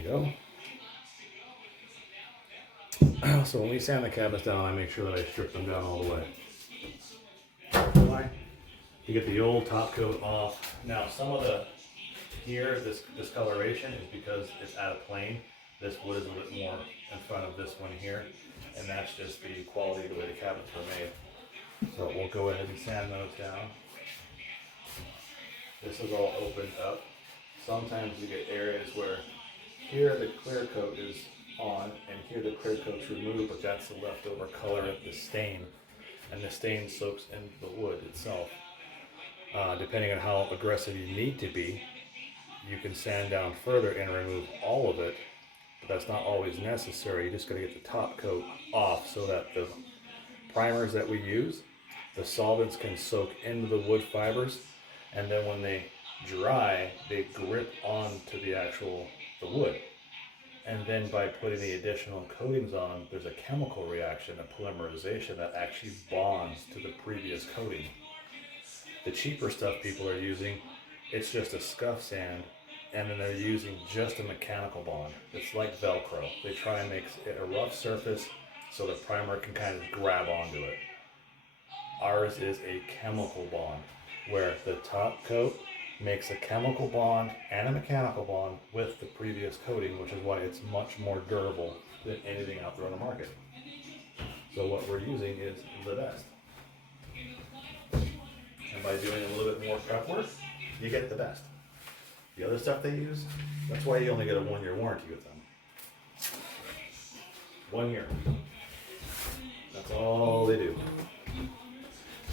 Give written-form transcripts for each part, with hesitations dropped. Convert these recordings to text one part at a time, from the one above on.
go. So when we sand the cabinets down, I make sure that I strip them down all the way. Why? You get the old top coat off. Now some of the here, this discoloration is because it's at a plane. This wood is a little bit more in front of this one here, and that's just the quality of the way the cabinets were made. So we'll go ahead and sand those down. This is all opened up. Sometimes you get areas where here the clear coat is on and here the clear coat's removed, but that's the leftover color of the stain, and the stain soaks into the wood itself. Depending on how aggressive you need to be, you can sand down further and remove all of it, but that's not always necessary. You just got to get the top coat off so that the primers that we use, the solvents can soak into the wood fibers, and then when they dry, they grip onto the wood. And then by putting the additional coatings on, there's a chemical reaction, a polymerization, that actually bonds to the previous coating. The cheaper stuff people are using, it's just a scuff sand, and then they're using just a mechanical bond. It's like Velcro. They try and make it a rough surface so the primer can kind of grab onto it. Ours is a chemical bond, where the top coat makes a chemical bond and a mechanical bond with the previous coating, which is why it's much more durable than anything out there on the market. So what we're using is the best. And by doing a little bit more prep work, you get the best. The other stuff they use, that's why you only get a 1-year warranty with them. 1 year. That's all they do.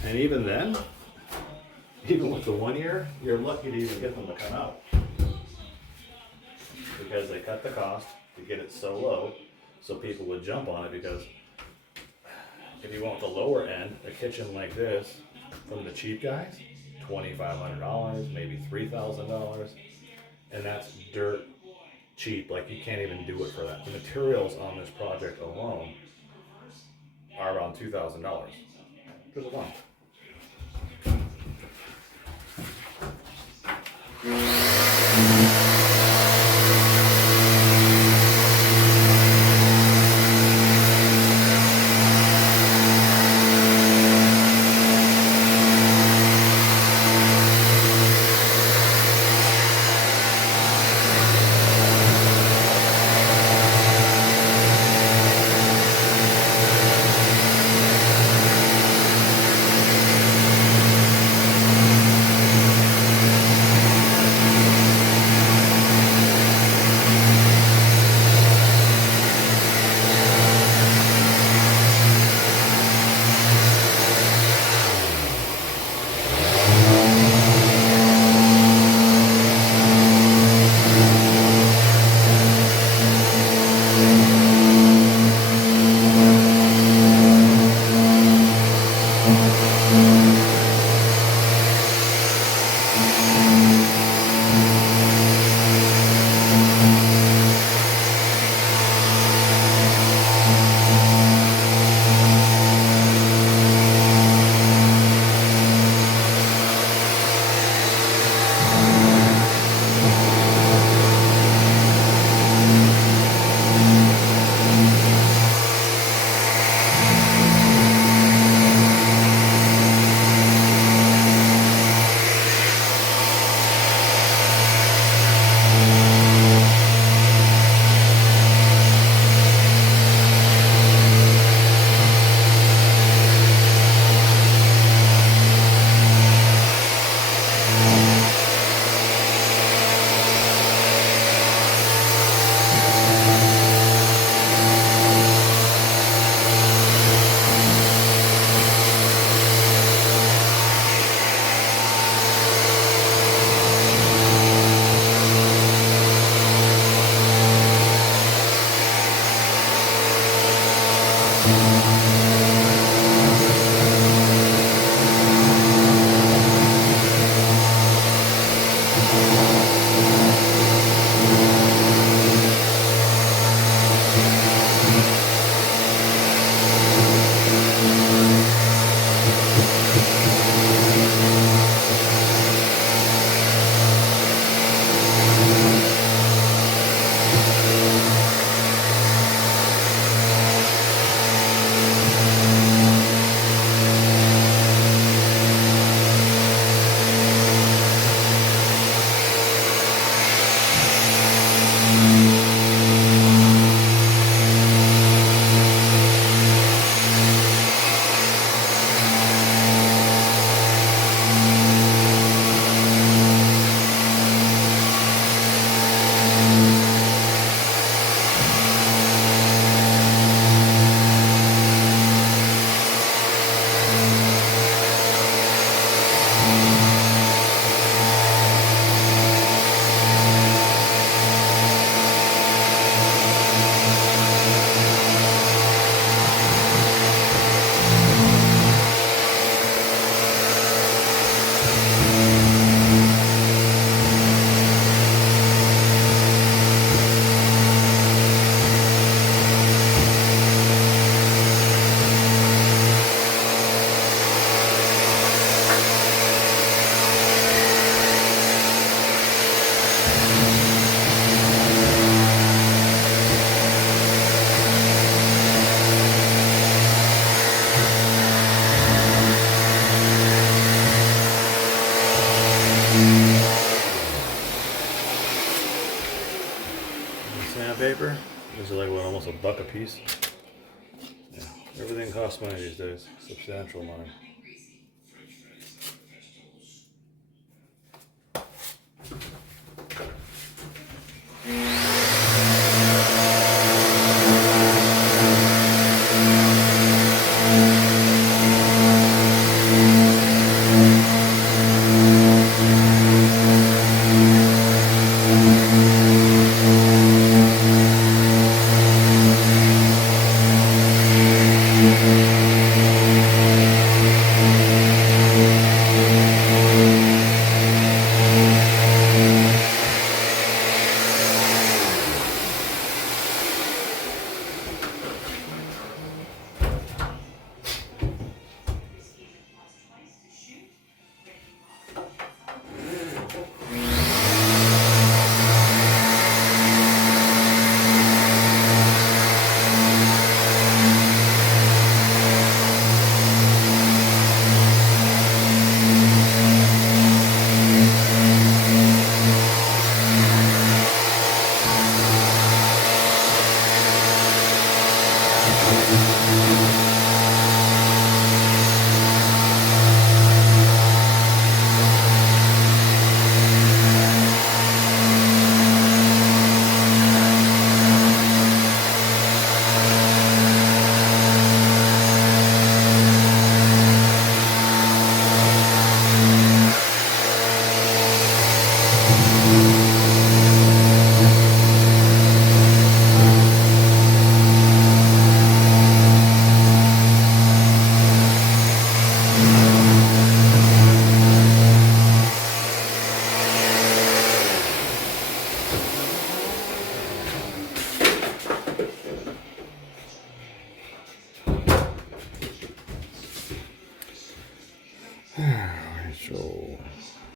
And even then, even with the 1 year, you're lucky to even get them to come out. Because they cut the cost to get it so low, so people would jump on it, because if you want the lower end, a kitchen like this, from the cheap guys, $2,500, maybe $3,000, and that's dirt cheap. Like, you can't even do it for that. The materials on this project alone are around $2,000 for the one. sandpaper. These are like what, almost $1 a piece. Yeah, everything costs money these days, substantial money.